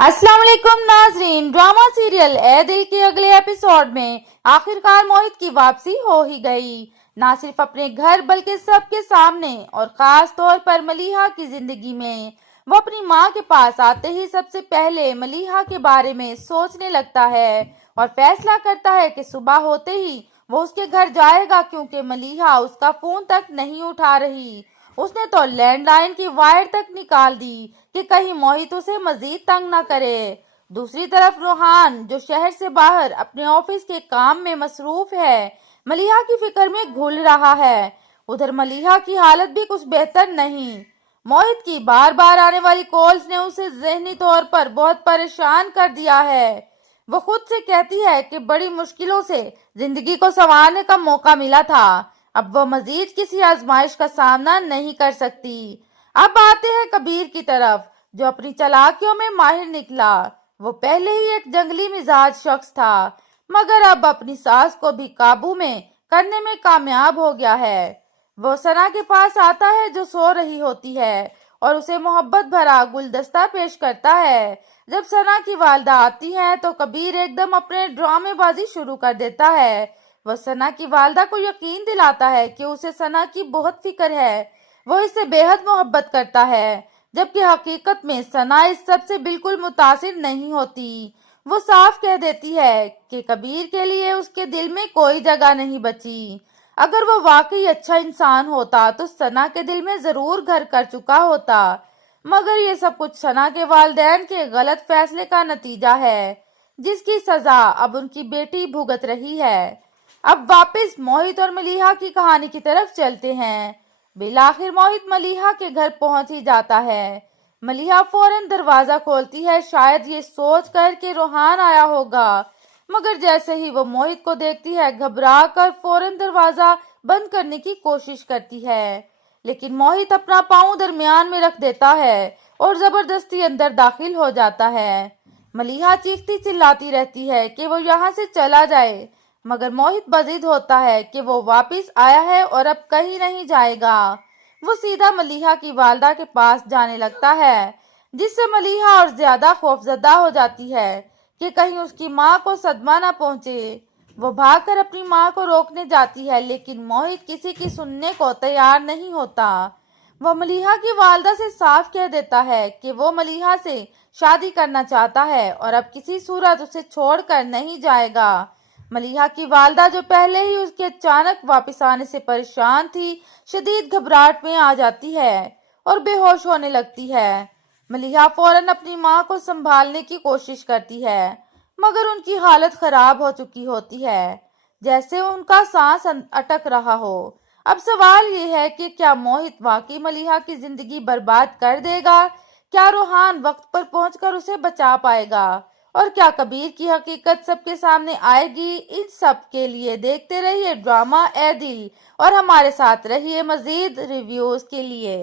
अस्सलाम वालेकुम नाजरीन। ड्रामा सीरियल ए दिल के अगले एपिसोड में आखिरकार मोहित की वापसी हो ही गई, ना सिर्फ अपने घर बल्कि सबके सामने और खास तौर पर मलीहा की जिंदगी में। वो अपनी माँ के पास आते ही सबसे पहले मलीहा के बारे में सोचने लगता है और फैसला करता है कि सुबह होते ही वो उसके घर जाएगा, क्योंकि मलीहा उसका फोन तक नहीं उठा रही। उसने तो लैंडलाइन की वायर तक निकाल दी कि कहीं मोहित उसे मजीद तंग न करे। दूसरी तरफ रोहान, जो शहर से बाहर अपने ऑफिस के काम में मसरूफ है, मलीहा की फिक्र में घुल रहा है। उधर मलीहा की हालत भी कुछ बेहतर नहीं। मोहित की बार बार आने वाली कॉल्स ने उसे जहनी तौर पर बहुत परेशान कर दिया है। वो खुद से कहती है कि बड़ी मुश्किलों से जिंदगी को संवारने का मौका मिला था, अब वो मजीद किसी आजमाइश का सामना नहीं कर सकती। अब आते हैं कबीर की तरफ, जो अपनी चालाकियों में माहिर निकला। वो पहले ही एक जंगली मिजाज शख्स था, मगर अब अपनी सास को भी काबू में करने में कामयाब हो गया है। वो सना के पास आता है जो सो रही होती है और उसे मोहब्बत भरा गुलदस्ता पेश करता है। जब सना की वालदा आती है तो कबीर एकदम अपने ड्रामेबाजी शुरू कर देता है। वह सना की वालदा को यकीन दिलाता है कि उसे सना की बहुत फिक्र है, वो इससे बेहद मोहब्बत करता है, जबकि हकीकत में सना इस सब से बिल्कुल मुतासिर नहीं होती। वो साफ कह देती है कि कबीर के लिए उसके दिल में कोई जगह नहीं बची। अगर वो वाकई अच्छा इंसान होता तो सना के दिल में जरूर घर कर चुका होता, मगर ये सब कुछ सना के वालिदैन के गलत फैसले का नतीजा है, जिसकी सजा अब उनकी बेटी भुगत रही है। अब वापस मोहित और मलीहा की कहानी की तरफ चलते हैं। बिलाखिर मोहित मलीहा के घर पहुंच ही जाता है। मलीहा फौरन दरवाजा खोलती है, शायद ये सोच कर कि रोहान आया होगा, मगर जैसे ही वो मोहित को देखती है घबरा कर फौरन दरवाजा बंद करने की कोशिश करती है, लेकिन मोहित अपना पाँव दरमियान में रख देता है और जबरदस्ती अंदर दाखिल हो जाता है। मलीहा चीखती चिल्लाती रहती है कि वो यहाँ से चला जाए, मगर मोहित बजिद होता है कि वो वापस आया है और अब कहीं नहीं जाएगा। वो सीधा मलीहा की वालदा के पास जाने लगता है, जिससे मलीहा और ज्यादा खौफजदा हो जाती है कि कहीं उसकी माँ को सदमा न पहुंचे। वो भागकर अपनी माँ को रोकने जाती है, लेकिन मोहित किसी की सुनने को तैयार नहीं होता। वो मलीहा की वालदा से साफ कह देता है कि वो मलीहा से शादी करना चाहता है और अब किसी सूरत उसे छोड़कर नहीं जाएगा। मलीहा की वालदा, जो पहले ही उसके अचानक वापस आने से परेशान थी, शदीद घबराहट में आ जाती है और बेहोश होने लगती है। मलीहा फौरन अपनी माँ को संभालने की कोशिश करती है, मगर उनकी हालत खराब हो चुकी होती है, जैसे उनका सांस अटक रहा हो। अब सवाल ये है कि क्या मोहित वाकई मलीहा की जिंदगी बर्बाद कर देगा? क्या रोहान वक्त पर पहुंचकर उसे बचा पाएगा? और क्या कबीर की हकीकत सबके सामने आएगी? इन सब के लिए देखते रहिए ड्रामा ए दिल और हमारे साथ रहिए मजीद रिव्यूज के लिए।